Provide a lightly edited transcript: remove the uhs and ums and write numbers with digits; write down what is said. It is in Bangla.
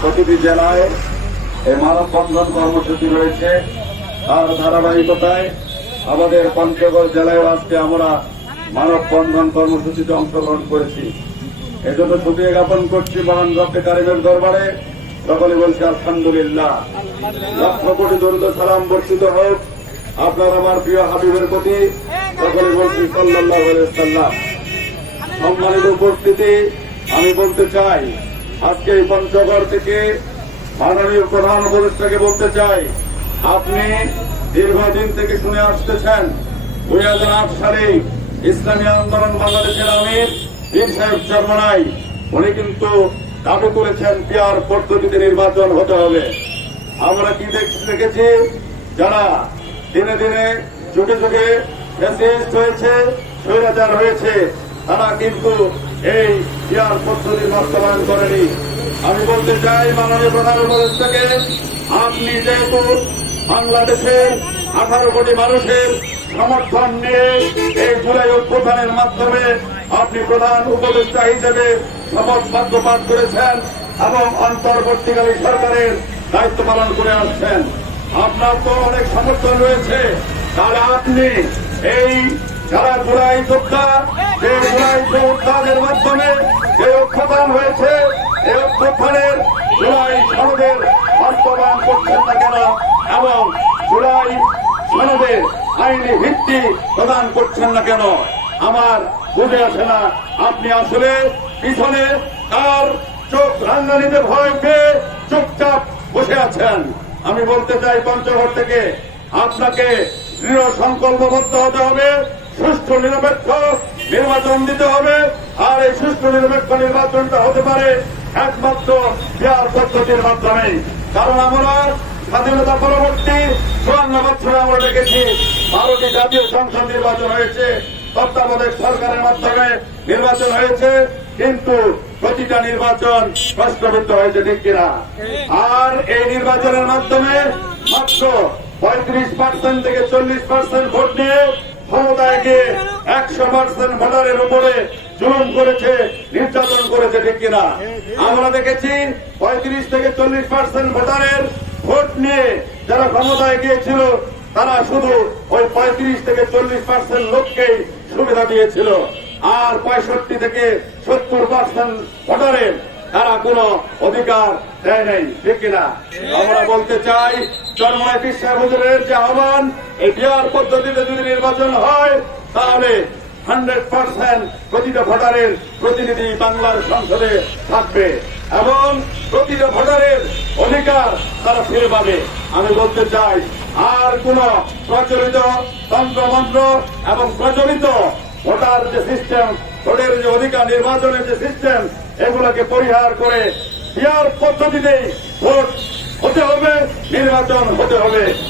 প্রতিটি জেলায় এই মানববন্ধন কর্মসূচি রয়েছে। তার ধারাবাহিকতায় আমাদের পঞ্চগড় জেলায় আজকে আমরা মানববন্ধন কর্মসূচিতে অংশগ্রহণ করেছি। এজন্য শুকরিয়া জ্ঞাপন করছি মহান রব্বে কারিমের দরবারে। সকলে বলছি আলহামদুলিল্লাহ। লক্ষ কোটি দরুদ সালাম বর্ষিত হোক আপনার আমার প্রিয় হাবিবের প্রতি। সকলে বলছি সাল্লাল্লাহু আলাইহি ওয়াসাল্লাম। সম্মানিত উপস্থিতি, আমি বলতে চাই আজকে এই পঞ্চগড় থেকে মাননীয় প্রধান উপদেষ্টাকে বলতে চাই, আপনি দীর্ঘদিন থেকে শুনে আসতেছেন 2008 সালে ইসলামী আন্দোলন বাংলাদেশের আমির পীর সাহেব চরমনাই উনি কিন্তু দাবি করেছেন পিয়ার পদ্ধতিতে নির্বাচন হতে হবে। আমরা কি দেখেছি, যারা দিনে দিনে যুগে যুগে ফ্যাসিস্ট হয়েছে, স্বৈরাচার হয়েছে, তারা কিন্তু এই পিয়ার পদ্ধতির বাস্তবায়ন করেনি। আমি বলতে চাই মাননীয় প্রধান উপদেষ্টাকে, আপনি যেহেতু বাংলাদেশের 18 কোটি মানুষের সমর্থন নিয়ে এই জুলাই অভ্যুত্থানের মাধ্যমে আপনি প্রধান উপদেষ্টা হিসেবে শপথ বাক্য পাঠ করেছেন এবং অন্তর্বর্তীকালীন সরকারের দায়িত্ব পালন করে আসছেন, আপনার তো অনেক সমর্থন রয়েছে। তাহলে আপনি এই যারা জুলাই যোদ্ধা, যে জুলাই যোদ্ধাদের মাধ্যমে যে অভ্যুত্থান হয়েছে, এই অভ্যুত্থানের জুলাই সনদের বাস্তবায়ন করছেন না কেন এবং জুলাই সনদের আইনি ভিত্তি প্রদান করছেন না কেন? আমার বুঝে আসে না। আপনি আসলে পিছনে তার চোখ রাঙ্গানিতে ভয় পেয়ে চুপচাপ বসে আছেন। আমি বলতে চাই পঞ্চগড় থেকে আপনাকে দৃঢ় সংকল্পবদ্ধ হতে হবে, সুষ্ঠু নিরপেক্ষ নির্বাচন দিতে হবে। আর এই সুষ্ঠু নিরপেক্ষ নির্বাচনটা হতে পারে একমাত্র পিয়ার পদ্ধতির মাধ্যমে। কারণ আমরা স্বাধীনতা পরবর্তী 54 বছরে আমরা দেখেছি 12টি জাতীয় সংসদ নির্বাচন হয়েছে, তত্ত্বাবধায়ক সরকারের মাধ্যমে নির্বাচন হয়েছে, কিন্তু প্রতিটা নির্বাচন প্রশ্নবিদ্ধ হয়েছে, ঠিক কিনা? আর এই নির্বাচনের মাধ্যমে মাত্র 35% থেকে 40% ভোট নিয়ে ক্ষমতায় 100% ভোটারের উপরে জুলুম করেছে, নির্যাতন করেছে, ঠিক কিনা? আমরা দেখেছি 35 থেকে 40% ভোটারের ভোট নিয়ে যারা ক্ষমতায় গিয়েছিল তারা শুধু ওই 35 থেকে 40% লোককেই সুবিধা দিয়েছিল, আর 65 থেকে 70% ভোটারের তারা কোনো অধিকার দেয় নাই, ঠিক কিনা? আমরা বলতে চাই চরমনাই পীর সাহেব হুজুরের যে আহ্বান, এই পিয়ার পদ্ধতিতে যদি নির্বাচন হয় তাহলে 100% প্রতিটা ভোটারের প্রতিনিধি বাংলার সংসদে থাকবে এবং প্রতিটা ভোটারের অধিকার তারা ফিরে পাবে। আমি বলতে চাই আর কোন প্রচলিত তন্ত্রমন্ত্র এবং প্রচলিত ভোটার যে সিস্টেম, ভোটের যে অধিকার নির্বাচনের যে সিস্টেম, এগুলোকে পরিহার করে পিয়ার পদ্ধতিতেই ভোট হতে হবে, নির্বাচন হতে হবে।